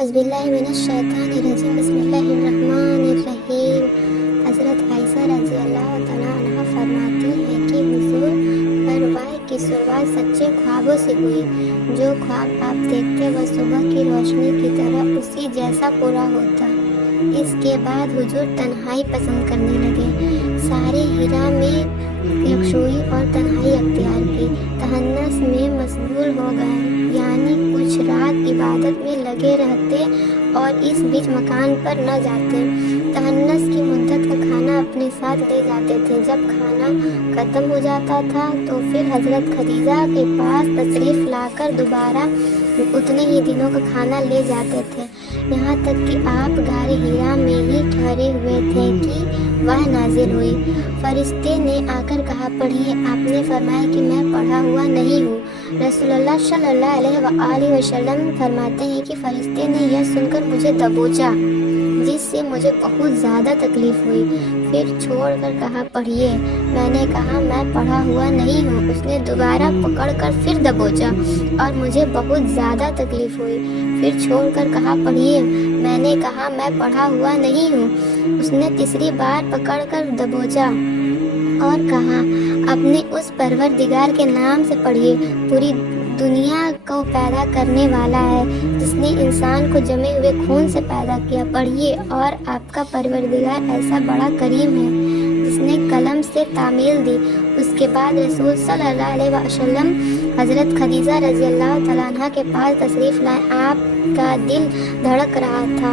अऊज़ु बिल्लाहि मिनश्शैतानिर्रजीम बिस्मिल्लाहिर्रहमानिर्रहीम। हज़रत आयशा रज़ी अल्लाह तआला अन्हा फरमाती हैं कि हुज़ूर पर वही की शुरुआत सच्चे ख्वाबों से हुई। जो ख्वाब आप देखते वह सुबह की रोशनी की तरह उसी जैसा पूरा होता। इसके बाद हुजूर तन्हाई पसंद करने लगे। सारे हिरा में यकसुई और तन्हाई अख्तियार की, तहन्नुस में मशगूल हो गए, यानी कुछ रात इबादत में लगे रहते और इस बीच मकान पर न जाते। तहन्नुस की मुद्दत का खाना अपने साथ ले जाते थे। जब खाना ख़त्म हो जाता था तो फिर हज़रत खदीजा के पास तशरीफ़ लाकर दोबारा उतने ही दिनों का खाना ले जाते थे। यहाँ तक कि आप गारे हीरा में ही ठहरे हुए थे कि वह नाजिल हुई। फरिश्ते ने आकर कहा, पढ़िए। आपने फरमाया कि मैं पढ़ा हुआ नहीं हूँ। रसूलुल्लाह सल्लल्लाहु अलैहि वसल्लम फरमाते हैं कि फरिश्ते ने यह सुनकर मुझे दबोचा, जिससे मुझे बहुत ज़्यादा तकलीफ़ हुई। फिर छोड़कर कहा, पढ़िए। मैंने कहा, मैं पढ़ा हुआ नहीं हूँ। उसने दोबारा पकड़कर फिर दबोचा और मुझे बहुत ज़्यादा तकलीफ़ हुई। फिर छोड़कर कहा, पढ़िए। मैंने कहा, मैं पढ़ा हुआ नहीं हूँ। उसने तीसरी बार पकड़कर दबोचा और कहा, अपने उस परवरदिगार के नाम से पढ़िए। पूरी दुनिया को पैदा करने वाला है, जिसने इंसान को जमे हुए खून से पैदा किया। पढ़िए। और आपका परवरदिगार ऐसा बड़ा करीम है, जिसने कलम से तामील दी। उसके बाद रसूल सल्लल्लाहु अलैहि वसल्लम हज़रत खदीजा रज़ी अल्लाह तआला अन्हा के पास तशरीफ़ लाए। आपका दिल धड़क रहा था।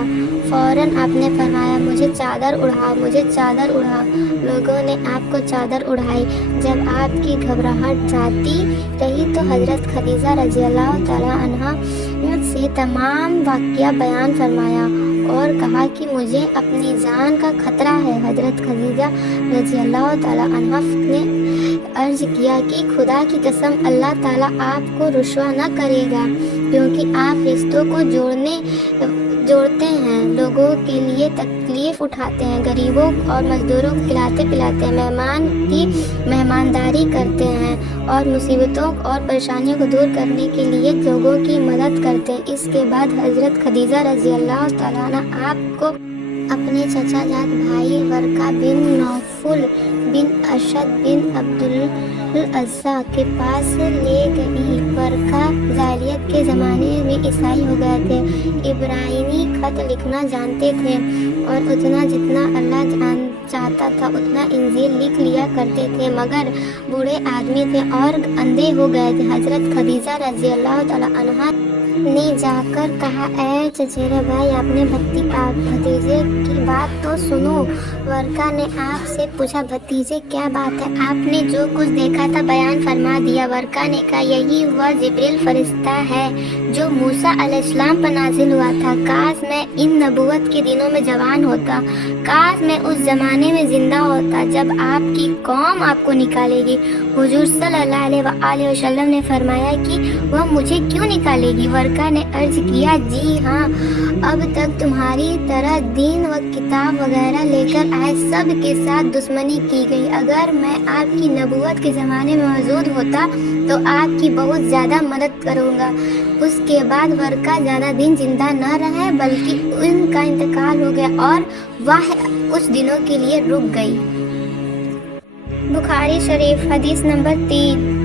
फ़ौरन आपने फरमाया, मुझे चादर उड़ाओ, मुझे चादर उड़ाओ। लोगों ने आपको चादर उड़ाई। जब आपकी घबराहट जाती रही तो हज़रत खदीजा रज़ी अल्लाह तआला अन्हा से तमाम वाक़या बयान फरमाया और कहा कि मुझे अपनी जान का खतरा है। हज़रत खदीजा रज़ी अल्लाह तआला अन्हा ने अर्ज़ किया कि खुदा की कसम, अल्लाह ताला आपको रुस्वा न करेगा, क्योंकि आप रिश्तों को जोड़ते हैं, लोगों के लिए तकलीफ़ उठाते हैं, गरीबों और मज़दूरों को खिलाते पिलाते हैं, मेहमान की मेहमानदारी करते हैं और मुसीबतों और परेशानियों को दूर करने के लिए लोगों की मदद करते हैं। इसके बाद हज़रत खदीजा रज़ी अल्लाह तआला अन्हा आपको अपने चचा जात भाई वर्का बिन नौफल बिन अशद बिन अब्दुल अज़्ज़ा के पास ले गई। वर्का जाहिलियत के ज़माने में ईसाई हो गए थे, इब्रानी खत लिखना जानते थे और उतना जितना अल्लाह चाहता था उतना इंजील लिख लिया करते थे, मगर बूढ़े आदमी थे और अंधे हो गए थे। हज़रत खदीजा रज़ी अल्लाह तआला अन्हा ने जाकर कहा, ऐ चचेरे भाई, आपने भतीजे की बात तो सुनो। वर्का ने आपसे पूछा, भतीजे क्या बात है? आपने जो कुछ देखा था बयान फरमा दिया। वर्का ने कहा, यही वह जिब्रील फरिश्ता है जो मूसा अलैहिस्सलाम पर नाजिल हुआ था। काश मैं इन नबूवत के दिनों में जवान होता, काश मैं उस ज़माने में ज़िंदा होता जब आपकी कौम आपको निकालेगी। हुजूर सल्लल्लाहु अलैहि वसल्लम ने फरमाया कि वह मुझे क्यों निकालेगी? वर्का ने अर्ज़ किया, जी हाँ, अब तक तुम्हारी तरह दीन व किताब वगैरह लेकर आए सब के साथ दुश्मनी की गई। अगर मैं आपकी नबूवत के ज़माने में मौजूद होता तो आपकी बहुत ज़्यादा मदद करूँगा। उसके बाद वर्का ज़्यादा दिन जिंदा न रहे, बल्कि उनका इंतकाल हो गया और वह कुछ दिनों के लिए रुक गई। बुखारी शरीफ हदीस नंबर 3।